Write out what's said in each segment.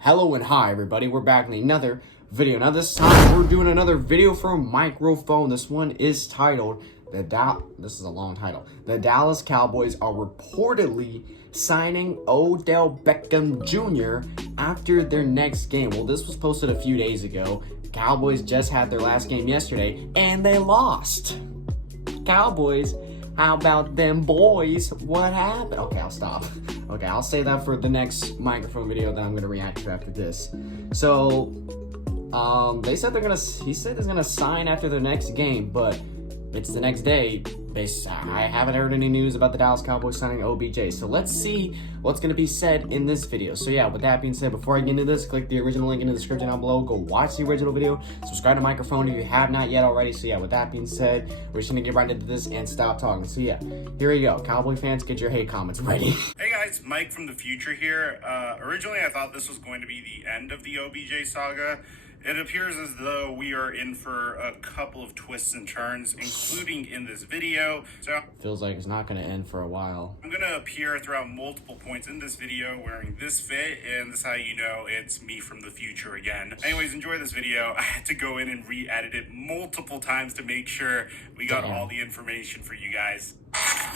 Hello and hi everybody, we're back in another video. Now this time we're doing another video from Mikerophone. This one is titled, this is a long title. The Dallas Cowboys are reportedly signing Odell Beckham Jr. after their next game. Well, this was posted a few days ago. Cowboys just had their last game yesterday and they lost. Cowboys, how about them boys? What happened? Okay, I'll stop. Okay, I'll say that for the next microphone video that I'm gonna react to after this. So, he said he's gonna sign after their next game, but it's the next day. I haven't heard any news about the Dallas Cowboys signing OBJ. So let's see what's gonna be said in this video. So yeah, with that being said, before I get into this, click the original link in the description down below. Go watch the original video. Subscribe to Mikerophone if you have not yet already. So yeah, with that being said, we're just gonna get right into this and stop talking. So yeah, here we go. Cowboy fans, get your hate comments ready. Hey guys, Mike from the future here. Originally I thought this was going to be the end of the OBJ saga. It appears as though we are in for a couple of twists and turns, including in this video. So Feels like it's not gonna end for a while. I'm gonna appear throughout multiple points in this video wearing this fit, and this is how you know it's me from the future again. Anyways, enjoy this video. I had to go in and re-edit it multiple times to make sure we got all the information for you guys.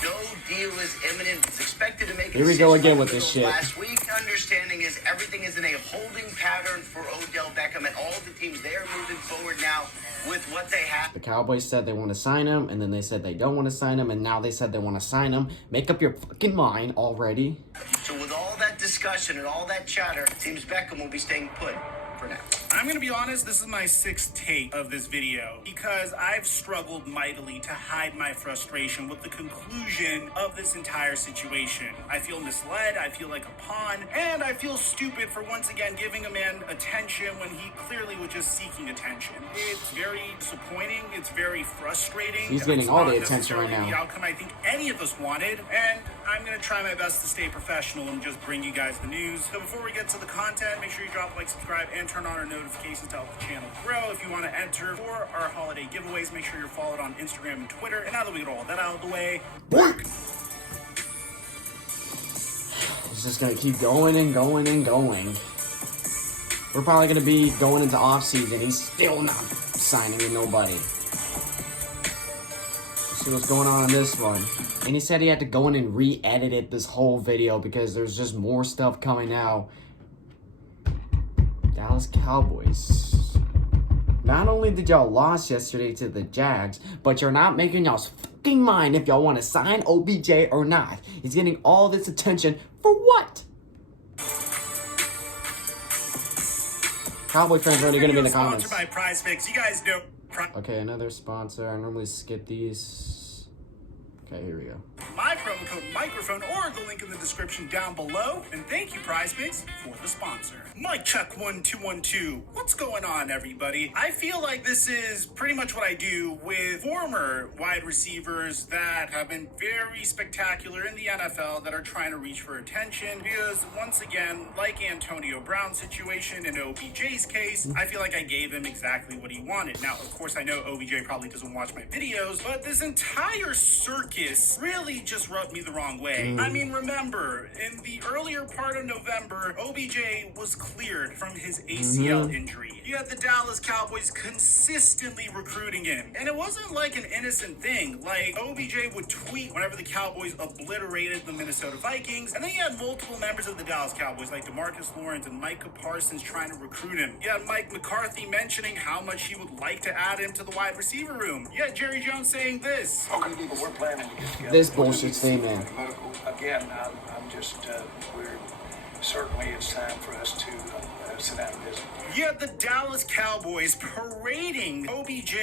No deal is imminent. It's expected to make. Here we go again with this shit. Last week, understanding is everything is in a holding pattern for Odell Beckham and all the teams. They are moving forward now with what they have. The Cowboys said they want to sign him, and then they said they don't want to sign him, and now they said they want to sign him. Make up your fucking mind already. So with all that discussion and all that chatter, it seems Beckham will be staying put for now. I'm gonna be honest, this is my sixth take of this video because I've struggled mightily to hide my frustration with the conclusion of this entire situation. I feel misled, I feel like a pawn, and I feel stupid for once again giving a man attention when he clearly was just seeking attention. It's very disappointing, it's very frustrating. He's getting all the attention right now. The outcome I think any of us wanted, and I'm gonna try my best to stay professional and just bring you guys the news. So before we get to the content, make sure you drop a like, subscribe, and turn on our notifications to help the channel grow. If you want to enter for our holiday giveaways, make sure you're followed on Instagram and Twitter. And now that we get all that out of the way, It's just gonna keep going and going and going. We're probably gonna be going into off season. He's still not signing with nobody. Let's see what's going on this one. And he said he had to go in and re-edit it this whole video because there's just more stuff coming out. Dallas Cowboys. Not only did y'all lose yesterday to the Jags, but you're not making y'all's fucking mind if y'all want to sign OBJ or not. He's getting all this attention for what? Cowboy fans are already gonna be in the comments. Sponsored by PrizePicks. You guys know. Okay, another sponsor. I normally skip these. Okay, here we go. My promo code Mikerophone or the link in the description down below. And thank you, PrizePicks, for the sponsor. Mike Chuck 1212. What's going on, everybody? I feel like this is pretty much what I do with former wide receivers that have been very spectacular in the NFL that are trying to reach for attention. Because once again, like Antonio Brown's situation in OBJ's case, I feel like I gave him exactly what he wanted. Now, of course, I know OBJ probably doesn't watch my videos, but this entire circus really just rubbed me the wrong way. I mean, remember, in the earlier part of November, OBJ was cleared from his ACL injury. You had the Dallas Cowboys consistently recruiting him. And it wasn't like an innocent thing. Like, OBJ would tweet whenever the Cowboys obliterated the Minnesota Vikings. And then you had multiple members of the Dallas Cowboys, like DeMarcus Lawrence and Micah Parsons, trying to recruit him. You had Mike McCarthy mentioning how much he would like to add him to the wide receiver room. You had Jerry Jones saying this. Okay, people, we're planning to get together. This bullshit statement. Again, I'm just, certainly it's time for us to sit down and visit. You had the Dallas Cowboys parading OBJ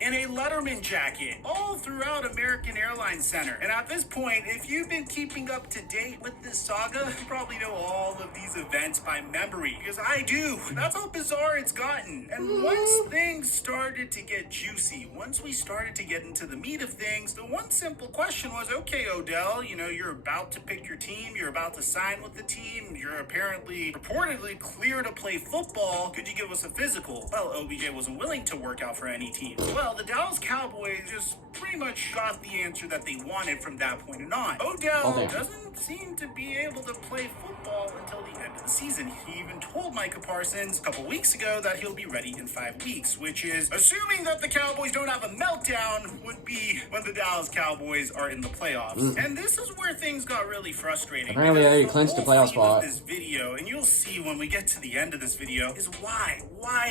in a Letterman jacket all throughout American Airlines Center. And at this point, if you've been keeping up to date with this saga, you probably know all of these events by memory. Because I do. That's how bizarre it's gotten. And once things started to get juicy, once we started to get into the meat of things, the one simple question was, okay, Odell, you know, you're about to pick your team, you're about to sign with the team, you're apparently, reportedly cleared to play football. Could you give us a physical? Well, OBJ wasn't willing to work out for any team. Well, the Dallas Cowboys just pretty much got the answer that they wanted from that point on. Odell doesn't seem to be able to play football until the end of the season. He even told Micah Parsons a couple weeks ago that he'll be ready in 5 weeks, which is, assuming that the Cowboys don't have a meltdown, would be when the Dallas Cowboys are in the playoffs. And this is where things got really frustrating. Apparently, they clinched the playoff spot. This video, and you'll see when we get to the end of this video, is why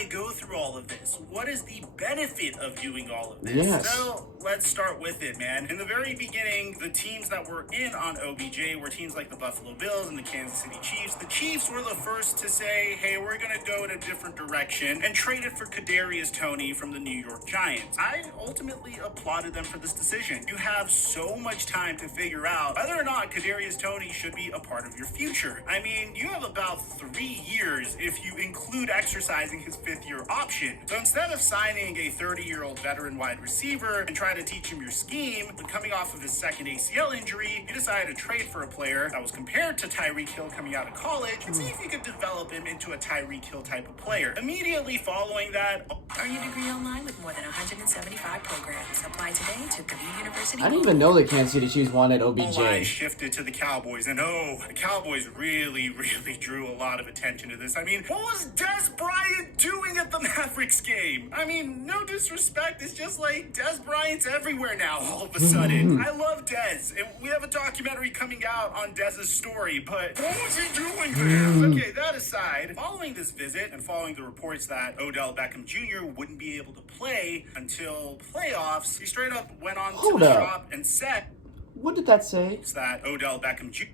go through all of this? What is the benefit of doing all of this? Yes. So let's start with it, man. In the very beginning, the teams that were in on OBJ were teams like the Buffalo Bills and the Kansas City Chiefs. The Chiefs were the first to say, hey, we're going to go in a different direction, and traded for Kadarius Toney from the New York Giants. I ultimately applauded them for this decision. You have so much time to figure out whether or not Kadarius Toney should be a part of your future. I mean, you have about 3 years if you include exercising his 5th-year option. So instead of signing a 30-year-old veteran wide receiver and try to teach him your scheme, but coming off of his second ACL injury, you decided to trade for a player that was compared to Tyreek Hill coming out of college and see if you could develop him into a Tyreek Hill type of player. Immediately following that, Earn your degree online with more than 175 programs. Apply today to Purdue University. I didn't even know the Kansas City Chiefs wanted OBJ. Eyes shifted to the Cowboys, and the Cowboys really drew a lot of attention to this. I mean, what was Des Bryant doing at the Mavericks game? I mean, no disrespect, it's just like Des Bryant's everywhere now all of a sudden. I love Des, and we have a documentary coming out on Dez's story, but what was he doing there? Okay, that aside, following this visit and following the reports that Odell Beckham Jr. wouldn't be able to play until playoffs, he straight up went on to the shop and said, what did that say? That Odell Beckham Jr.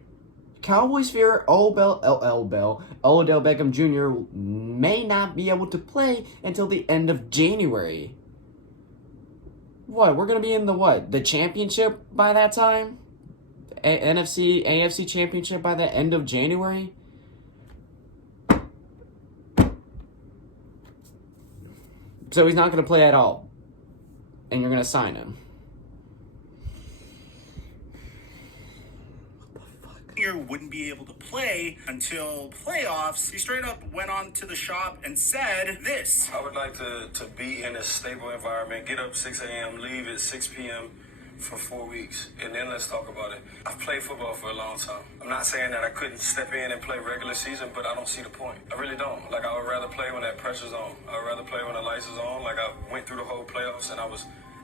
Cowboys fear Odell Beckham Jr. may not be able to play until the end of January. What? We're going to be in the championship by that time? AFC championship by the end of January? So he's not going to play at all. And you're going to sign him. Wouldn't be able to play until playoffs. He straight up went on to the shop and said this. I would like to be in a stable environment, get up 6 a.m., leave at 6 p.m. for 4 weeks, and then let's talk about it. I've played football for a long time. I'm not saying that I couldn't step in and play regular season, but I don't see the point. I really don't. Like, I would rather play when that pressure's on. I would rather play when the lights is on. Like, I went through the whole playoffs, and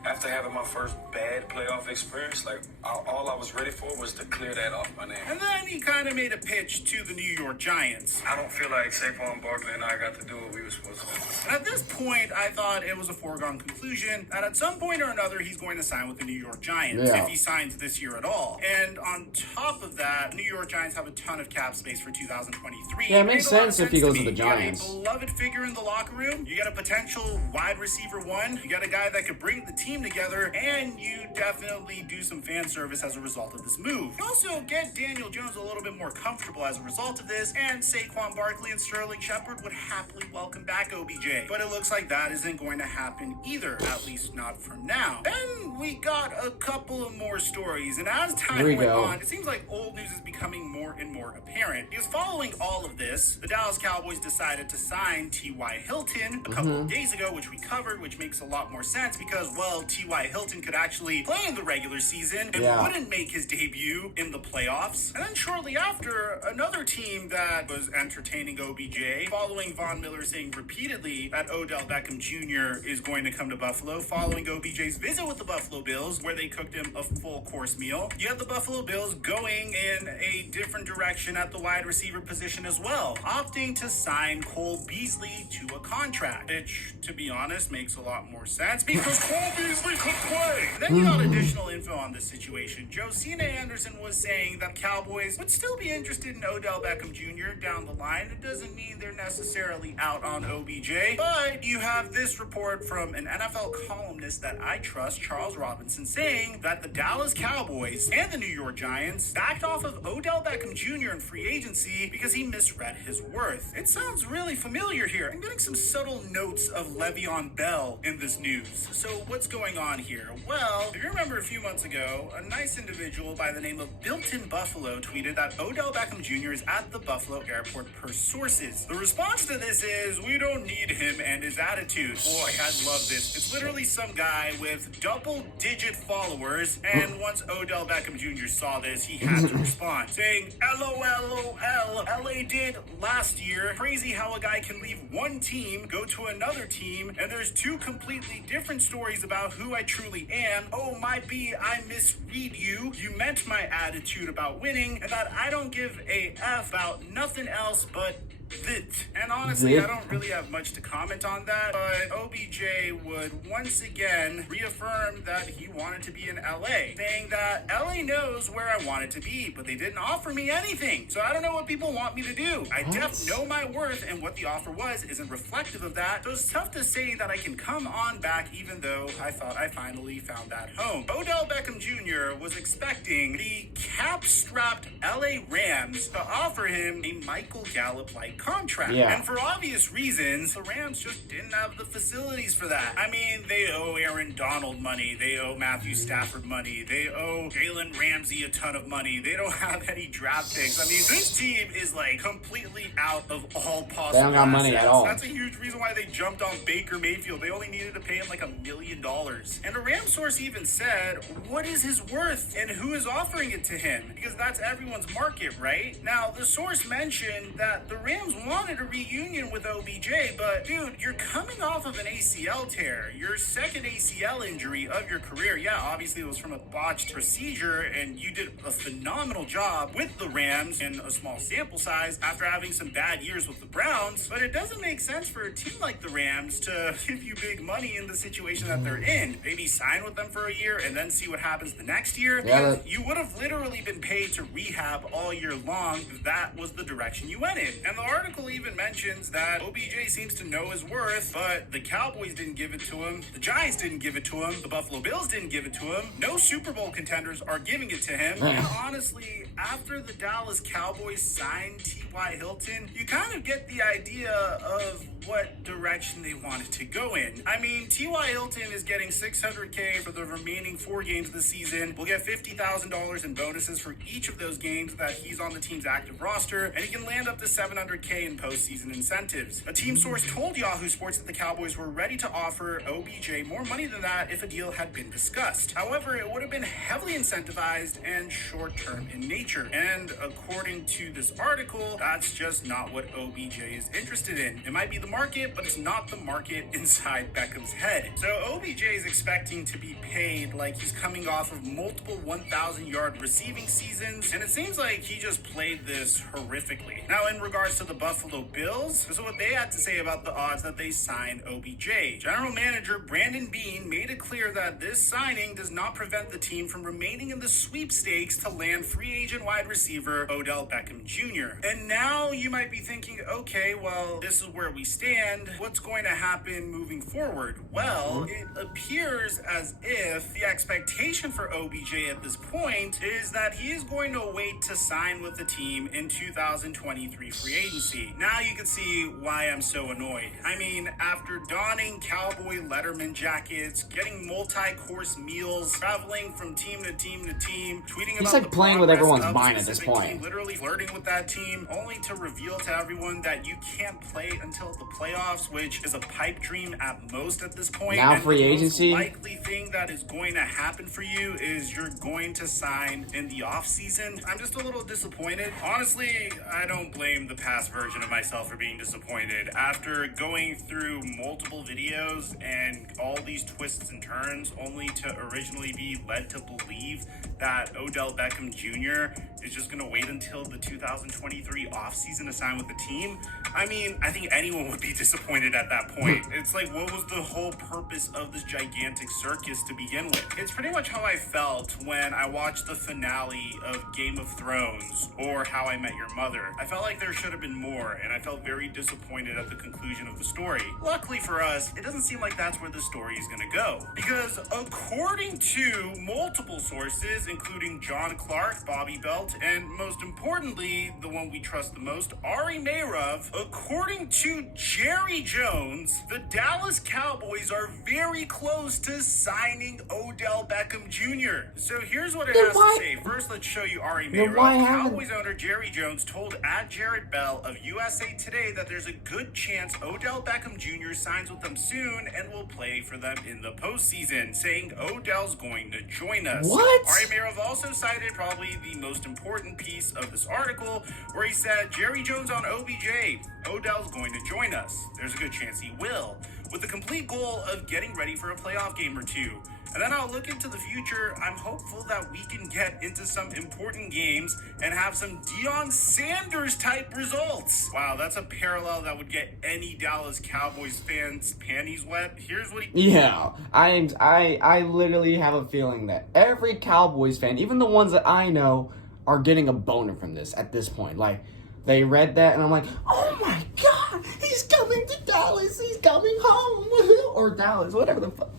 after having my first bad playoff experience, like, all I was ready for was to clear that off my name. And then he kind of made a pitch to the New York Giants. I don't feel like Saquon Barkley and I got to do what we were supposed to do. And at this point, I thought it was a foregone conclusion that at some point or another, he's going to sign with the New York Giants, if he signs this year at all. And on top of that, New York Giants have a ton of cap space for 2023. Yeah, it makes sense if he goes to the Giants. You got a beloved figure in the locker room. You got a potential wide receiver one. You got a guy that could bring the team together, and you definitely do some fan service as a result of this move. You also get Daniel Jones a little bit more comfortable as a result of this, and Saquon Barkley and Sterling Shepard would happily welcome back OBJ. But it looks like that isn't going to happen either, at least not for now. Then we got a couple of more stories, and as time went on, it seems like old news is becoming more and more apparent. Because following all of this, the Dallas Cowboys decided to sign T.Y. Hilton a couple of days ago, which we covered, which makes a lot more sense because, well, T.Y. Hilton could actually play in the regular season and wouldn't make his debut in the playoffs. And then shortly after, another team that was entertaining OBJ, following Von Miller saying repeatedly that Odell Beckham Jr. is going to come to Buffalo, following OBJ's visit with the Buffalo Bills, where they cooked him a full course meal. You have the Buffalo Bills going in a different direction at the wide receiver position as well, opting to sign Cole Beasley to a contract, which, to be honest, makes a lot more sense because Cole Beasley could play. Then you got additional info on this situation. Josina Anderson was saying that Cowboys would still be interested in Odell Beckham Jr. down the line. It doesn't mean they're necessarily out on OBJ, but you have this report from an NFL columnist that I trust, Charles Robinson, saying that the Dallas Cowboys and the New York Giants backed off of Odell Beckham Beckham Jr. in free agency because he misread his worth. It sounds really familiar here. I'm getting some subtle notes of Le'Veon Bell in this news. So what's going on here? Well, if you remember a few months ago, a nice individual by the name of Built in Buffalo tweeted that Odell Beckham Jr. is at the Buffalo airport per sources. The response to this is, we don't need him and his attitude. Boy, I love this. It's literally some guy with double-digit followers, and once Odell Beckham Jr. saw this, he had to respond, saying, LOL, LA did last year. Crazy how a guy can leave one team, go to another team, and there's two completely different stories about who I truly am. Oh, my B, I misread you. You meant my attitude about winning, and that I don't give a F about nothing else but that. And honestly, I don't really have much to comment on that, but OBJ would once again reaffirm that he wanted to be in LA, saying that LA knows where I wanted to be, but they didn't offer me anything. So I don't know what people want me to do. I know my worth, and what the offer was isn't reflective of that. So it's tough to say that I can come on back, even though I thought I finally found that home. Odell Beckham Jr. was expecting the cap-strapped LA Rams to offer him a Michael Gallup-like contract. Yeah. And for obvious reasons, the Rams just didn't have the facilities for that. I mean, they owe Aaron Donald money. They owe Matthew Stafford money. They owe Jalen Ramsey a ton of money. They don't have any draft picks. I mean, this team is like completely out of all possible They don't got money assets. at all. That's a huge reason why they jumped on Baker Mayfield. They only needed to pay him like $1 million. And a Rams source even said, what is his worth and who is offering it to him? Because that's everyone's market, right? Now, the source mentioned that the Rams wanted a reunion with OBJ, but dude, you're coming off of an ACL tear, your second ACL injury of your career. Yeah, obviously it was from a botched procedure, and you did a phenomenal job with the Rams in a small sample size after having some bad years with the Browns, but it doesn't make sense for a team like the Rams to give you big money in the situation that they're in. Maybe sign with them for a year and then see what happens the next year. Yeah, You would have literally been paid to rehab all year long if that was the direction you went in. And the article even mentions that OBJ seems to know his worth, but the Cowboys didn't give it to him, the Giants didn't give it to him, the Buffalo Bills didn't give it to him, no Super Bowl contenders are giving it to him. And honestly, after the Dallas Cowboys signed T.Y. Hilton, you kind of get the idea of what direction they wanted to go in. I mean, T.Y. Hilton is getting $600K for the remaining 4 games this season. We'll get $50,000 in bonuses for each of those games that he's on the team's active roster, and he can land up to $700K in postseason incentives. A team source told Yahoo Sports that the Cowboys were ready to offer OBJ more money than that if a deal had been discussed. However, it would have been heavily incentivized and short-term in nature. And according to this article, that's just not what OBJ is interested in. It might be the market, but it's not the market inside Beckham's head. So OBJ is expecting to be paid like he's coming off of multiple 1,000-yard receiving seasons, and it seems like he just played this horrifically. Now, in regards to the Buffalo Bills, this is what they had to say about the odds that they sign OBJ. General Manager Brandon Beane made it clear that this signing does not prevent the team from remaining in the sweepstakes to land free agent wide receiver Odell Beckham Jr. And now you might be thinking, okay, well, this is where we stand. What's going to happen moving forward? Well, it appears as if the expectation for OBJ at this point is that he is going to wait to sign with the team in 2023 free agency. Now you can see why I'm so annoyed. I mean, after donning cowboy Letterman jackets, getting multi-course meals, traveling from team to team to team, tweeting He's about like the playing with progress everyone's of a mind at this specific point. team, literally flirting with that team, only to reveal to everyone that you can't play until the playoffs, which is a pipe dream at most at this point. Now And free the agency. most likely thing that is going to happen for you is you're going to sign in the off season. I'm just a little disappointed. Honestly, I don't blame the past version of myself for being disappointed. After going through multiple videos and all these twists and turns, only to originally be led to believe that Odell Beckham Jr. is just going to wait until the 2023 offseason to sign with the team. I mean, I think anyone would would be disappointed at that point. It's like, what was the whole purpose of this gigantic circus to begin with? It's pretty much how I felt when I watched the finale of Game of Thrones or How I Met Your Mother. I felt like there should have been more, and I felt very disappointed at the conclusion of the story. Luckily for us, it doesn't seem like that's where the story is going to go. Because according to multiple sources, including John Clark, Bobby Belt, and most importantly, the one we trust the most, Ari Meirov, according to Jerry Jones, the Dallas Cowboys are very close to signing Odell Beckham Jr. So here's what it has to say. First, let's show you Ari Meirov. Cowboys owner Jerry Jones told @Jared Bell of USA Today that there's a good chance Odell Beckham Jr. signs with them soon and will play for them in the postseason, saying Odell's going to join us. What? Ari Meirov also cited probably the most important piece of this article, where he said, Jerry Jones on OBJ, Odell's going to join us. There's a good chance he will, with the complete goal of getting ready for a playoff game or two. And then I'll look into the future. I'm hopeful that we can get into some important games and have some Deion Sanders type results. Wow, that's a parallel that would get any Dallas Cowboys fans' panties wet. Here's what he... Yeah, I literally have a feeling that every Cowboys fan, even the ones that I know, are getting a boner from this at this point. Like, they read that and I'm like, oh my God, he's coming to Dallas. He's coming home. Or Dallas, whatever the fuck.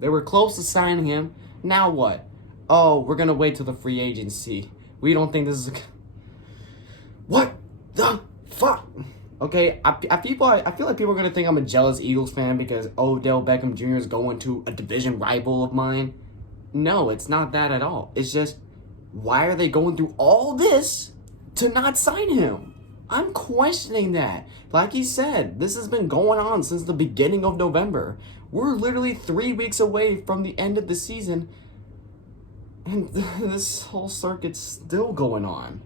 They were close to signing him. Now what? Oh, we're gonna wait till the free agency. We don't think this is a... What the fuck? Okay, I feel like people are gonna think I'm a jealous Eagles fan because Odell Beckham Jr. is going to a division rival of mine. No, it's not that at all. It's just, why are they going through all this to not sign him? I'm questioning that. Like he said, this has been going on since the beginning of November. We're literally 3 weeks away from the end of the season, and this whole circuit's still going on.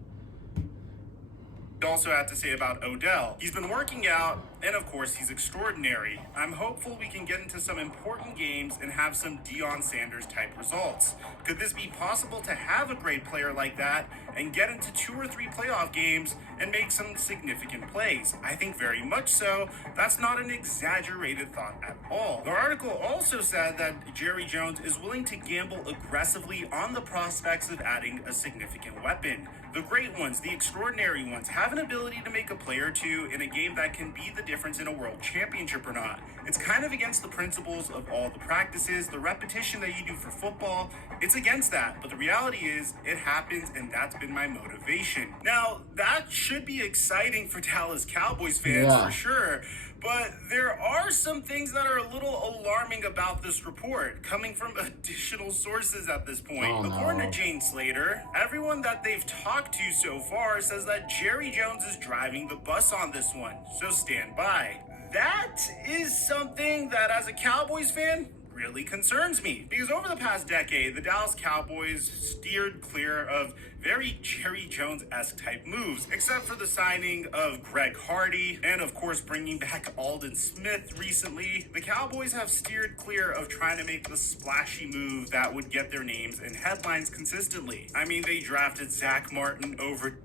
Also had to say about Odell. He's been working out, and of course, he's extraordinary. I'm hopeful we can get into some important games and have some Deion Sanders type results. Could this be possible to have a great player like that and get into 2 or 3 playoff games and make some significant plays? I think very much so. That's not an exaggerated thought at all. The article also said that Jerry Jones is willing to gamble aggressively on the prospects of adding a significant weapon. The great ones, the extraordinary ones, have an ability to make a play or two in a game that can be the difference in a world championship or not. It's kind of against the principles of all the practices, the repetition that you do for football. It's against that, but the reality is it happens, and that's been my motivation. Now, that should be exciting for Dallas Cowboys fans for sure, but there are some things that are a little alarming about this report, coming from additional sources at this point. According to Jane Slater, everyone that they've talked to so far says that Jerry Jones is driving the bus on this one, so stand by. That is something that, as a Cowboys fan, really concerns me, because over the past decade, the Dallas Cowboys steered clear of very Jerry Jones-esque type moves, except for the signing of Greg Hardy and, of course, bringing back Aldon Smith recently. The Cowboys have steered clear of trying to make the splashy move that would get their names in headlines consistently. I mean, they drafted Zach Martin over...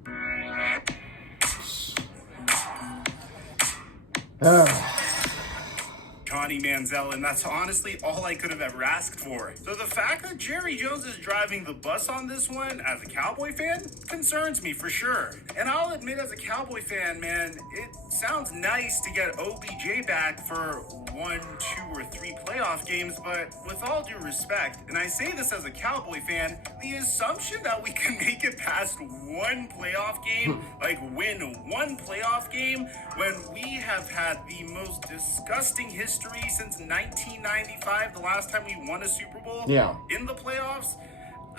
Johnny Manziel, and that's honestly all I could have ever asked for. So the fact that Jerry Jones is driving the bus on this one as a Cowboy fan concerns me for sure. And I'll admit, as a Cowboy fan, man, it sounds nice to get OBJ back for 1, 2, or 3 playoff games, but with all due respect, and I say this as a Cowboy fan, the assumption that we can make it past 1 playoff game, like win 1 playoff game, when we have had the most disgusting history since 1995, the last time we won a Super Bowl in the playoffs.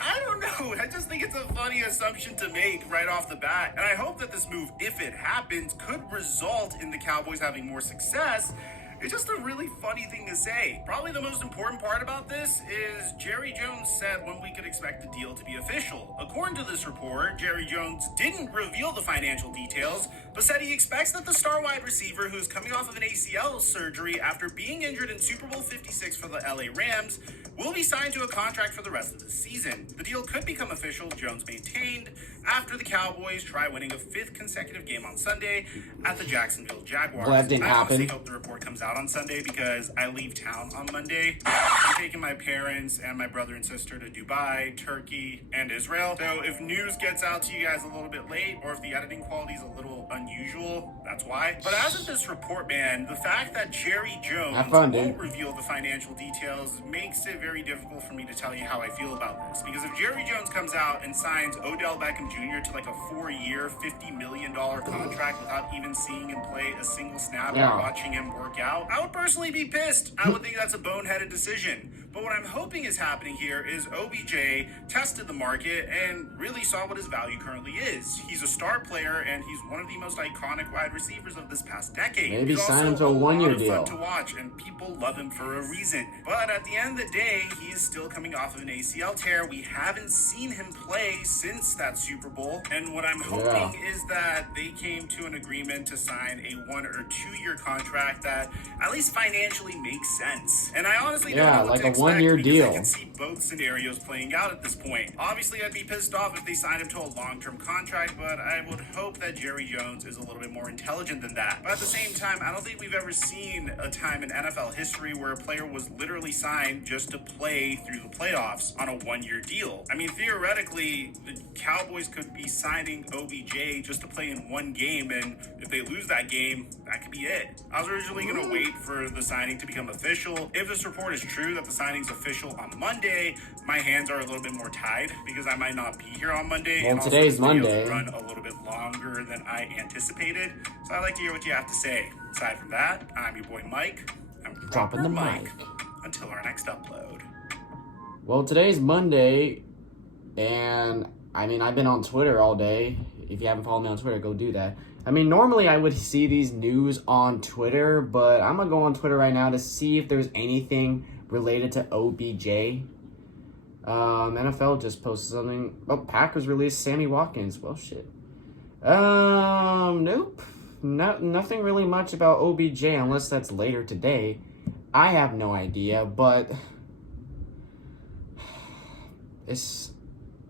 I don't know. I just think it's a funny assumption to make right off the bat. And I hope that this move, if it happens, could result in the Cowboys having more success. It's just a really funny thing to say. Probably the most important part about this is Jerry Jones said when we could expect the deal to be official. According to this report, Jerry Jones didn't reveal the financial details, but said he expects that the star wide receiver, who's coming off of an ACL surgery after being injured in Super Bowl 56 for the LA Rams, will be signed to a contract for the rest of the season. The deal could become official, Jones maintained, after the Cowboys try winning a 5th consecutive game on Sunday at the Jacksonville Jaguars. Well, that didn't I happen. honestly hope the report comes out on Sunday because I leave town on Monday. I'm taking my parents and my brother and sister to Dubai, Turkey, and Israel. So if news gets out to you guys a little bit late, or if the editing quality is a little unusual, that's why. But as of this report, man, the fact that Jerry Jones won't reveal the financial details makes it very difficult for me to tell you how I feel about this. Because if Jerry Jones comes out and signs Odell Beckham Jr. to like a 4-year, $50 million contract without even seeing him play a single snap or watching him work out, I would personally be pissed. I would think that's a boneheaded decision. But what I'm hoping is happening here is OBJ tested the market and really saw what his value currently is. He's a star player and he's one of the most iconic wide receivers of this past decade. Maybe he's sign also him to a 1-year lot of deal fun to watch, and people love him for a reason. But at the end of the day, he is still coming off of an ACL tear. We haven't seen him play since that Super Bowl. And what I'm hoping is that they came to an agreement to sign a 1 or 2-year contract that at least financially makes sense. And I honestly don't know what like to a expect 1-year because deal. I can see both scenarios playing out at this point. Obviously, I'd be pissed off if they signed him to a long-term contract, but I would hope that Jerry Jones is a little bit more intelligent than that. But at the same time, I don't think we've ever seen a time in NFL history where a player was literally signed just to play through the playoffs on a 1-year deal. I mean, theoretically, the Cowboys could be signing OBJ just to play in 1 game, and if they lose that game, that could be it. I was originally going to wait for the signing to become official. If this report is true that the signing's official on Monday, my hands are a little bit more tied because I might not be here on Monday. Well, and also today's this video Monday. could run a little bit longer than I anticipated. So I'd like to hear what you have to say. Aside from that, I'm your boy Mike. I'm Dropping the mic. Until our next upload. Well, today's Monday, and I mean, I've been on Twitter all day. If you haven't followed me on Twitter, go do that. I mean, normally I would see these news on Twitter, but I'm going to go on Twitter right now to see if there's anything related to OBJ. NFL just posted something. Oh, Packers released Sammy Watkins. Well, shit. Nope. Nothing really much about OBJ unless that's later today. I have no idea, but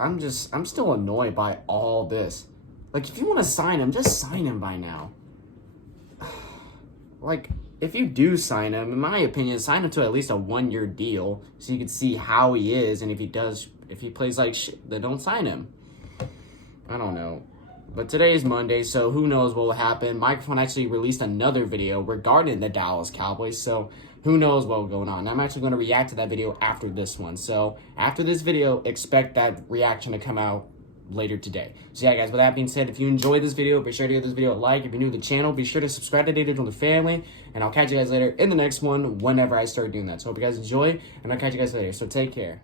I'm still annoyed by all this. Like, if you want to sign him, just sign him by now. Like, if you do sign him, in my opinion, sign him to at least a 1-year deal so you can see how he is, and if he plays like shit, then don't sign him. I don't know. But today is Monday, so who knows what will happen. Mikerophone actually released another video regarding the Dallas Cowboys, so who knows what will go on. I'm actually going to react to that video after this one. So after this video, expect that reaction to come out later today. So yeah, guys, with that being said, if you enjoyed this video, be sure to give this video a like. If you're new to the channel, be sure to subscribe to Data the Family, and I'll catch you guys later in the next one whenever I start doing that. So hope you guys enjoy, and I'll catch you guys later. So take care.